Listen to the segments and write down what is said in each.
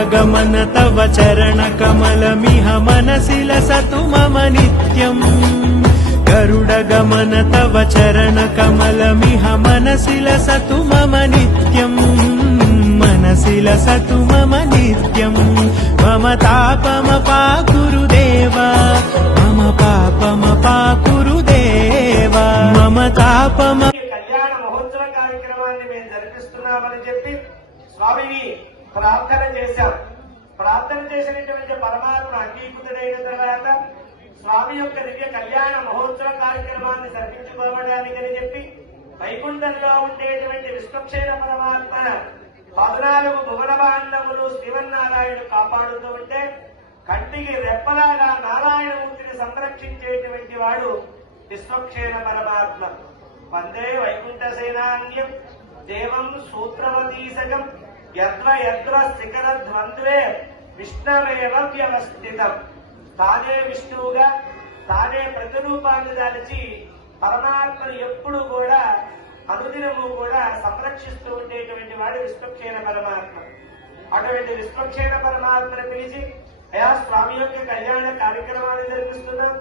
गरुडगमन तव चरणकमलमिह मनसि लसतु मम नित्यम् गरुडगमन तव चरणकमलमिह मनसि लसतु मम नित्यम् मनसि लसतु मम नित्यम् मम तापमपाकुरु देवा मम पापमपाकुरु देवा मम तापम కళ్యాణ మహోత్సవ కార్యక్రమాన్ని మేము జరిపిస్తున్నామని చెప్పి స్వామిని ప్రార్థన చేశాం. ప్రార్థన చేసినటువంటి పరమాత్మ అంగీకృతుడైన తర్వాత స్వామి యొక్క దివ్య కళ్యాణ మహోత్సవ కార్యక్రమాన్ని జరిపించుకోవడానికని చెప్పి వైకుంఠంలో ఉండేటువంటి విశ్వక్షేణ పరమాత్మ 14 భువన భాండములు శ్రీమన్నారాయణుడు కాపాడుతూ ఉంటే కంటికి రెప్పలాగా నారాయణమూర్తిని సంరక్షించేటువంటి వాడు విశ్వక్షేణ పరమాత్మ. వందే వైకుంఠ సేనాన్యం దేవం సూత్రవతీశకం యత్ర యత్ర శిఖర ద్వంద్వే విష్ణవేవ వ్యవస్థితం. తానే విష్ణువుగా తానే ప్రతిరూపాన్ని దాల్చి పరమాత్మను ఎప్పుడు కూడా అనుదినము కూడా సంరక్షిస్తూ ఉండేటువంటి వాడు విశ్వక్షేణ పరమాత్మ. అటువంటి విశ్వక్షేణ పరమాత్మను పిలిచి అయా స్వామి యొక్క కళ్యాణ కార్యక్రమాన్ని జరిపిస్తున్నాం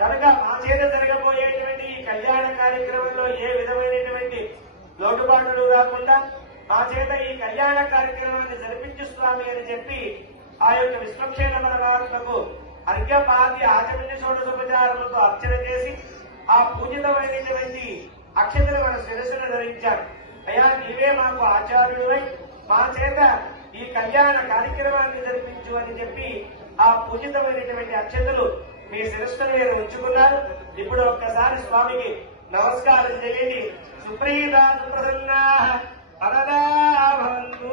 కనుక మా చేత జరగబోయేటువంటి ఈ కళ్యాణ కార్యక్రమంలో ఏ విధమైనటువంటి లోటుపాట్లు రాకుండా మా చేత ఈ కళ్యాణ కార్యక్రమాన్ని జరిపించు స్వామి అని చెప్పి ఆ యొక్క విశ్వక్షేణ పరమాత్మకు అర్ఘ్యపాద్య ఆచమన్య షోడశోపచారములతో అర్చన చేసి ఆ పూజితమైనటువంటి అక్షతలు మన శిరస్సును ధరించారు. అయ్యా నీవే మాకు ఆచార్యుడివై మా చేత ఈ కళ్యాణ కార్యక్రమాన్ని జరిపించు అని చెప్పి ఆ పూజితమైనటువంటి అక్షతలు మీ శిరస్సుల మీద ఉంచుకున్నారు. ఇప్పుడు ఒక్కసారి స్వామికి నమస్కారం చేయండి. సుప్రీతా సుప్రసన్నా అనదా భవంతు.